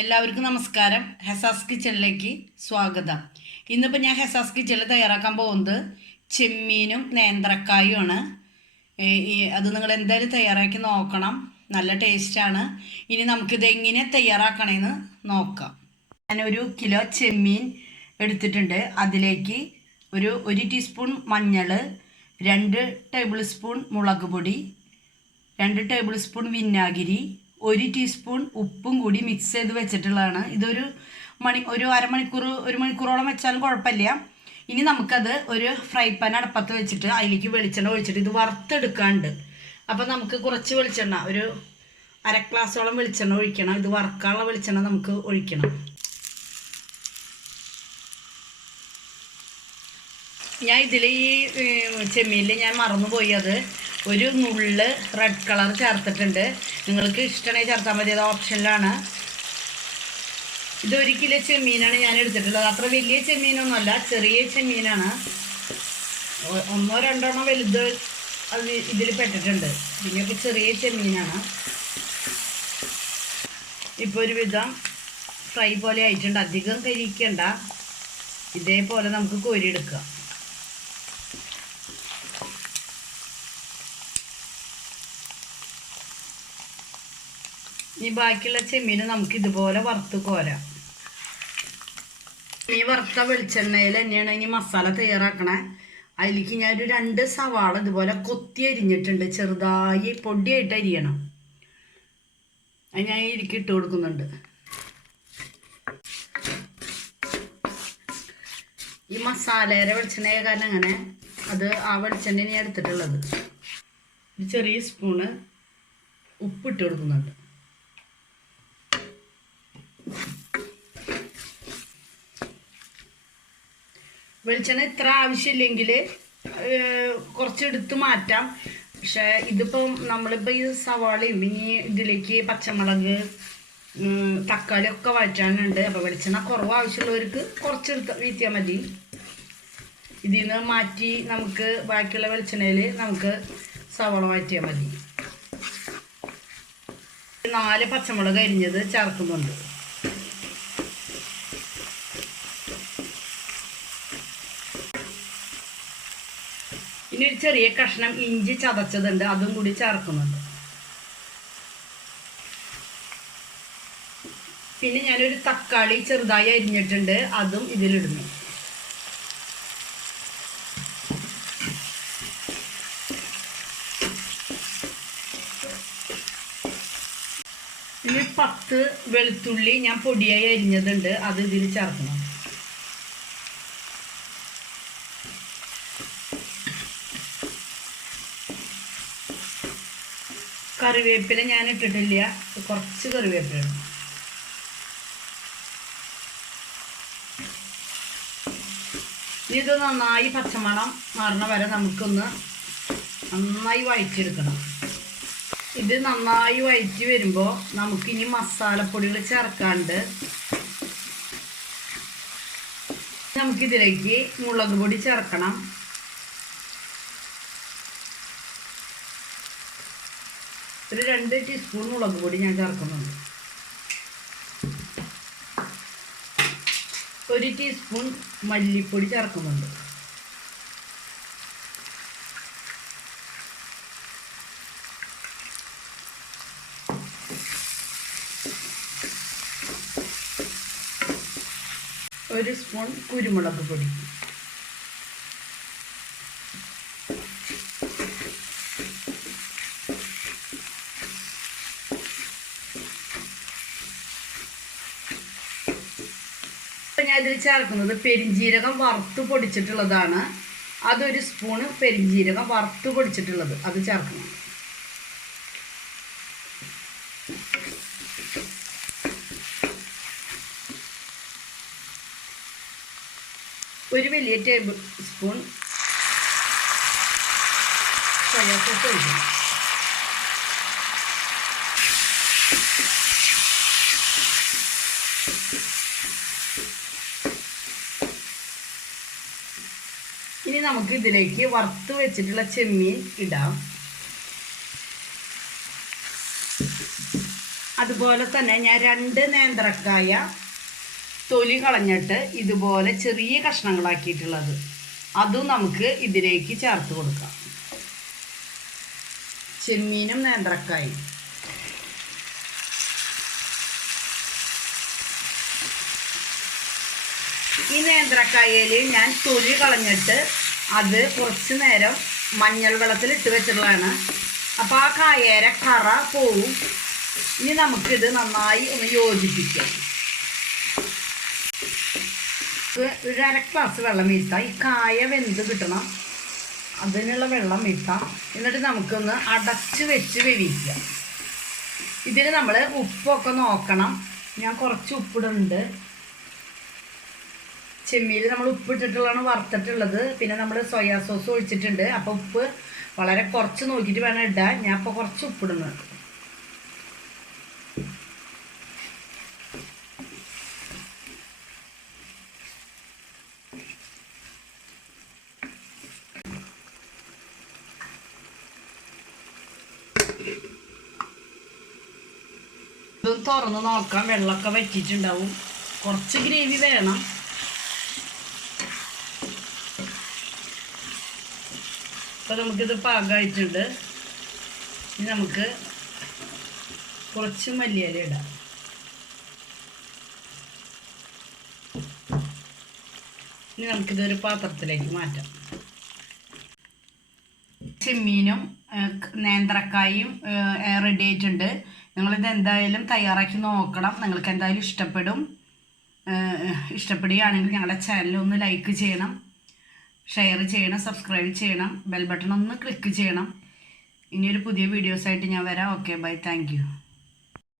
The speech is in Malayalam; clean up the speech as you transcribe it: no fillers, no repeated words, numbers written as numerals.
എല്ലാവർക്കും നമസ്കാരം. ഹെസാസ് കിച്ചണിലേക്ക് സ്വാഗതം. ഇന്നിപ്പോൾ ഞാൻ ഹെസാസ് കിച്ചണിൽ തയ്യാറാക്കാൻ പോകുന്നത് ചെമ്മീനും നേന്ത്രക്കായുമാണ്. അത് നിങ്ങൾ എന്തായാലും തയ്യാറാക്കി നോക്കണം, നല്ല ടേസ്റ്റാണ്. ഇനി നമുക്കിത് എങ്ങനെ തയ്യാറാക്കണമെന്ന് നോക്കാം. ഞാനൊരു കിലോ ചെമ്മീൻ എടുത്തിട്ടുണ്ട്. അതിലേക്ക് ഒരു ടീസ്പൂൺ മഞ്ഞൾ, 2 ടേബിൾ സ്പൂൺ മുളക് പൊടി, 2 ടേബിൾ സ്പൂൺ വിനാഗിരി, 1 ടീസ്പൂൺ ഉപ്പും കൂടി മിക്സ് ചെയ്ത് വെച്ചിട്ടുള്ളതാണ്. ഇതൊരു അരമണിക്കൂർ 1 മണിക്കൂറോളം വെച്ചാലും കുഴപ്പമില്ല. ഇനി നമുക്കത് ഒരു ഫ്രൈ പാൻ അടപ്പത്ത് വെച്ചിട്ട് അതിലേക്ക് വെളിച്ചെണ്ണ ഒഴിച്ചിട്ട് ഇത് വറുത്തെടുക്കാണ്ട്. അപ്പോൾ നമുക്ക് കുറച്ച് വെളിച്ചെണ്ണ, ഒരു അര ഗ്ലാസോളം വെളിച്ചെണ്ണ ഒഴിക്കണം. ഇത് വറുക്കാനുള്ള വെളിച്ചെണ്ണ നമുക്ക് ഒഴിക്കണം. ഞാൻ ഇതിൽ ഈ ചെമ്മീനിൽ ഞാൻ മറന്നുപോയി, അത് ഒരു നുള്ള് റെഡ് കളർ ചേർത്തിട്ടുണ്ട്. നിങ്ങൾക്ക് ഇഷ്ടമാണെങ്കിൽ ചേർത്താൽ മതി, അത് ഓപ്ഷനിലാണ്. ഇത് 1 കിലോ ചെമ്മീനാണ് ഞാൻ എടുത്തിട്ടുള്ളത്. അത്ര വലിയ ചെമ്മീനൊന്നുമല്ല, ചെറിയ ചെമ്മീനാണ്. 1-2 വലുത് അത് ഇതിൽ പെട്ടിട്ടുണ്ട്. പിന്നെയൊക്കെ ചെറിയ ചെമ്മീനാണ്. ഇപ്പോൾ ഒരുവിധം ഫ്രൈ പോലെ ആയിട്ടുണ്ട്. അധികം കരിക്കണ്ട, ഇതേപോലെ നമുക്ക് കോരിയെടുക്കാം. ഈ ബാക്കിയുള്ള ചെമ്മീൻ നമുക്ക് ഇതുപോലെ വറുത്ത് കോരാം. ഈ വറുത്ത വെളിച്ചെണ്ണയിൽ തന്നെയാണ് ഇനി മസാല തയ്യാറാക്കണേ. അതിലേക്ക് ഞാനൊരു 2 സവാള ഇതുപോലെ കൊത്തി അരിഞ്ഞിട്ടുണ്ട്. ചെറുതായി പൊടിയായിട്ട് അരിയണം. അത് ഞാൻ ഇരിക്കി ഇട്ട് കൊടുക്കുന്നുണ്ട്. ഈ മസാലയുടെ വെളിച്ചെണ്ണയെ കാരണം അങ്ങനെ ആ വെളിച്ചെണ്ണ ഞാൻ എടുത്തിട്ടുള്ളത്. ഒരു ചെറിയ സ്പൂണ് ഉപ്പിട്ട് കൊടുക്കുന്നുണ്ട്. വെളിച്ചെണ്ണ ഇത്ര ആവശ്യമില്ലെങ്കിൽ കുറച്ചെടുത്ത് മാറ്റാം. പക്ഷേ ഇതിപ്പം നമ്മളിപ്പോൾ ഈ സവാളയും ഇനി ഇതിലേക്ക് പച്ചമുളക്, തക്കാളി ഒക്കെ വഴറ്റാനുണ്ട്. അപ്പോൾ വെളിച്ചെണ്ണ കുറവ് ആവശ്യമുള്ളവർക്ക് കുറച്ചെടുത്ത് വീഴ്ത്തിയാൽ മതി. ഇതിൽ നിന്ന് മാറ്റി നമുക്ക് ബാക്കിയുള്ള വെളിച്ചെണ്ണയിൽ നമുക്ക് സവാള വഴറ്റിയാൽ മതി. 4 പച്ചമുളക് അരിഞ്ഞത് ചേർക്കുന്നുണ്ട്. ഇനി ഒരു ചെറിയ കഷ്ണം ഇഞ്ചി ചതച്ചതുണ്ട്, അതും കൂടി ചേർക്കുന്നുണ്ട്. പിന്നെ ഞാനൊരു തക്കാളി ചെറുതായി അരിഞ്ഞിട്ടുണ്ട്, അതും ഇതിലിടുന്നു. ഇനി 10 വെളുത്തുള്ളി ഞാൻ പൊടിയായി അരിഞ്ഞതുണ്ട്, അത് ഇതിൽ ചേർക്കണം. കറിവേപ്പില ഞാൻ ഇട്ടിട്ടില്ല, കുറച്ച് കറിവേപ്പില ഇടും. ഇത് നന്നായി പച്ചമണം മാറണ വരെ നമുക്കൊന്ന് നന്നായി വഴറ്റിയെടുക്കണം. ഇത് നന്നായി വഴറ്റി വരുമ്പോൾ നമുക്കിനി മസാലപ്പൊടികൾ ചേർക്കാണ്ട്. നമുക്കിതിലേക്ക് മുളക് പൊടി ചേർക്കണം. ഒരു 2 ടീസ്പൂൺ മുളക് പൊടി ഞാൻ ചേർക്കുന്നുണ്ട്. 1 ടീസ്പൂൺ മല്ലിപ്പൊടി ചേർക്കുന്നുണ്ട്. ഒരു സ്പൂൺ കുരുമുളക് പൊടി. ഞാൻ ഇതിൽ ചേർക്കുന്നത് പെരിഞ്ജീരകം വറുത്ത് പൊടിച്ചിട്ടുള്ളതാണ്. അതൊരു സ്പൂണ് പെരിഞ്ജീരകം വറുത്ത് പൊടിച്ചിട്ടുള്ളത് അത് ചേർക്കണം. ഒരു വലിയ ടേബിൾ സ്പൂൺ സോയാ സോസ് ഒഴിക്കണം. ഇനി നമുക്ക് ഇതിലേക്ക് വറുത്ത് വെച്ചിട്ടുള്ള ചെമ്മീൻ ഇടാം. അതുപോലെ തന്നെ ഞാൻ 2 നേന്ത്രക്കായ തൊലി കളഞ്ഞിട്ട് ഇതുപോലെ ചെറിയ കഷ്ണങ്ങളാക്കിയിട്ടുള്ളത് അതും നമുക്ക് ഇതിലേക്ക് ചേർത്ത് കൊടുക്കാം. ചെമ്മീനും നേന്ത്രക്കായും. ഈ നേന്ത്രക്കായയിൽ ഞാൻ തൊലി കളഞ്ഞിട്ട് അത് കുറച്ച് നേരം മഞ്ഞൾ വെള്ളത്തിലിട്ട് വെച്ചിട്ടുള്ളതാണ്. അപ്പോൾ ആ കായേരെ കറ പോവും. ഇനി നമുക്കിത് നന്നായി ഒന്ന് യോജിപ്പിക്കാം. ഒരു 1/2 ഗ്ലാസ് വെള്ളം വീഴ്ത്താം. ഈ കായ വെന്ത് കിട്ടണം, അതിനുള്ള വെള്ളം വീഴ്ത്താം. എന്നിട്ട് നമുക്കൊന്ന് അടച്ച് വെച്ച് വേവിക്കാം. ഇതിൽ നമ്മൾ ഉപ്പൊക്കെ നോക്കണം. ഞാൻ കുറച്ച് ഉപ്പിടുന്നുണ്ട്. ചെമ്മീൻ നമ്മൾ ഉപ്പിട്ടിട്ടുള്ളതാണ് വറുത്തിട്ടുള്ളത്. പിന്നെ നമ്മൾ സോയാ സോസ് ഒഴിച്ചിട്ടുണ്ട്. അപ്പോൾ ഉപ്പ് വളരെ കുറച്ച് നോക്കിയിട്ട് വേണം ഇടാൻ. ഞാൻ ഇപ്പോൾ കുറച്ച് ഉപ്പിടുന്നുണ്ട്. ഇതൊന്ന് തുറന്ന് നോക്കാം. വെള്ളമൊക്കെ വറ്റിയിട്ടുണ്ടാവും. കുറച്ച് ഗ്രേവി വേണം. അപ്പോൾ നമുക്കിത് പാകമായിട്ടുണ്ട്. ഇനി നമുക്ക് കുറച്ച് മല്ലിയില ഇടാം. ഇനി നമുക്കിതൊരു പാത്രത്തിലേക്ക് മാറ്റാം. ചെമ്മീനും നേന്ത്രക്കായും റെഡി ആയിട്ടുണ്ട്. നിങ്ങളിത് എന്തായാലും തയ്യാറാക്കി നോക്കണം. നിങ്ങൾക്ക് എന്തായാലും ഇഷ്ടപ്പെടുകയാണെങ്കിൽ ഞങ്ങളുടെ ചാനൽ ഒന്ന് ലൈക്ക് ചെയ്യണം, ഷെയർ ചെയ്യണം, സബ്സ്ക്രൈബ് ചെയ്യണം, ബെൽ ബട്ടൺ ഒന്ന് ക്ലിക്ക് ചെയ്യണം. ഇനിയൊരു പുതിയ വീഡിയോസായിട്ട് ഞാൻ വരാം. Okay, bye, thank U.